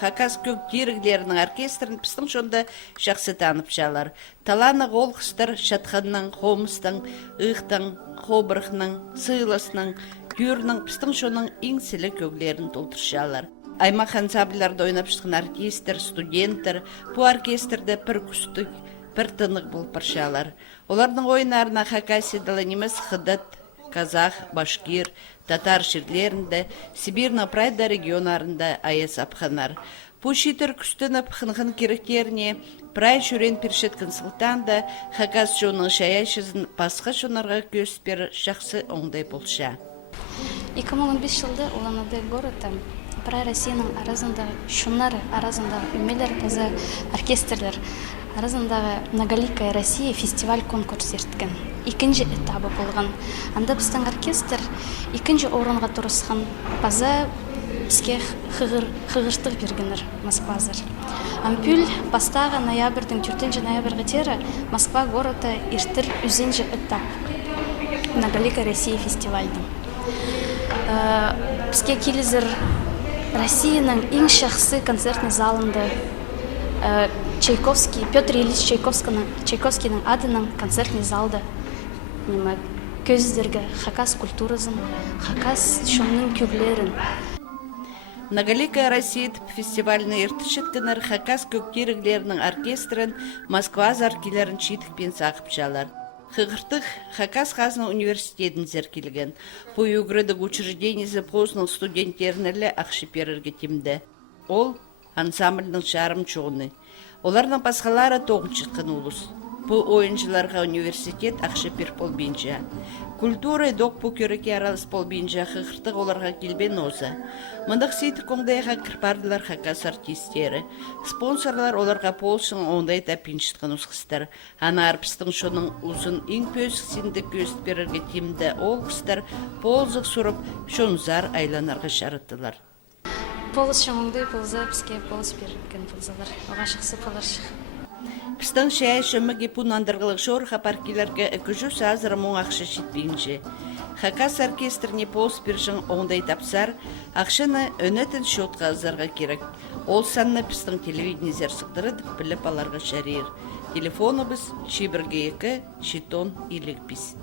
Хакас көк диріглерінің оркестрін пістің шонда жақсы танып жалар. Таланы ғолқыстар шатқанның, қомыстың, ұқтың, қобырықның, сыйласының, гүрінің пістің шоның еңсілі көглерін толтыршалар. Аймақ ансамбльларда ойнап шыққан оркестр, студенттер, бұл оркестрді бір күстік, бір тынық бұл паршалар. Олардың ойынарына Хакасияда немес хыдат, казах, башкир, татар шерлерінде, Сибирна прайда регионарында аяс апханар. Пушитер күстініп хынғын керектеріне прай шүрен першеткін сылтанда Хакас жоның шаяшызын басқа шонарға көспер жақсы оңдай болша. 2015 жылда Улан-Удэ города прай Россияның арасындағы шунар арасындағы үмелер таза оркестрлер арасындағы Многоликая Россия фестиваль конкурс ерткен. Екінші этабы болған. Анда біздің оркестр екінші орынға тұрысқан. База бізге қығыртық бергенер Москвазыр. Ампюль бастағы ноябрьдің 4 ноябрьға тері Москва города ертір үзенжі этап Многоликая Россия фестивальдің. Бізге келізір Россияның ең шақсы концертный залында Чайковский, Петр Ильич Чайковскийның адының концертный залда көздерге Хакас культурасын, Хакас шонның көглерін. Многоликая Россия фестивальны ертішіткінер Хакас көктеріглерінің оркестрін Москва заркелерін читікпен сақып жалар. Хығыртық Хакас Қазының университетін зеркелген. Бұл үгірідік учреждениесі позының студенттерінілі ақшыперерге темді. Ол ансамбльдің шарым чоғыны. Олардың басқалары тоғын шыққын ұлыс. Бұл ойыншыларға университет ақшыпер пол бенжа. Культура доқ бұл көреке аралыс пол бенжа хығыртық оларға келбен оза. Мұндық сейті қоңдайға кірпардылар Хакас артистері. Спонсорлар оларға полшың ондай тапин шытқын ұсқыстар. Ана арпыстың шоның ұзын ең пөсіксенді көст берерге темді ол қыстар ползық сұрып шонзар айланарға шарыттылар. Полыс шоңыңды полза бізге полыс берген ползалар. Оға шықсы поларшық. Пістің шәй шөміге пұнандырғылық шорға паркелерге 200 азыр мұң ақшы шетпейінше. Хакас оркестріне полс біршің оңдай тапсар, ақшыны өнетін шотқа азарға керек. Ол санны пістің телевидение зерсықтыры біліп аларға шәрер. Телефоны біз 2 шитон илік біз.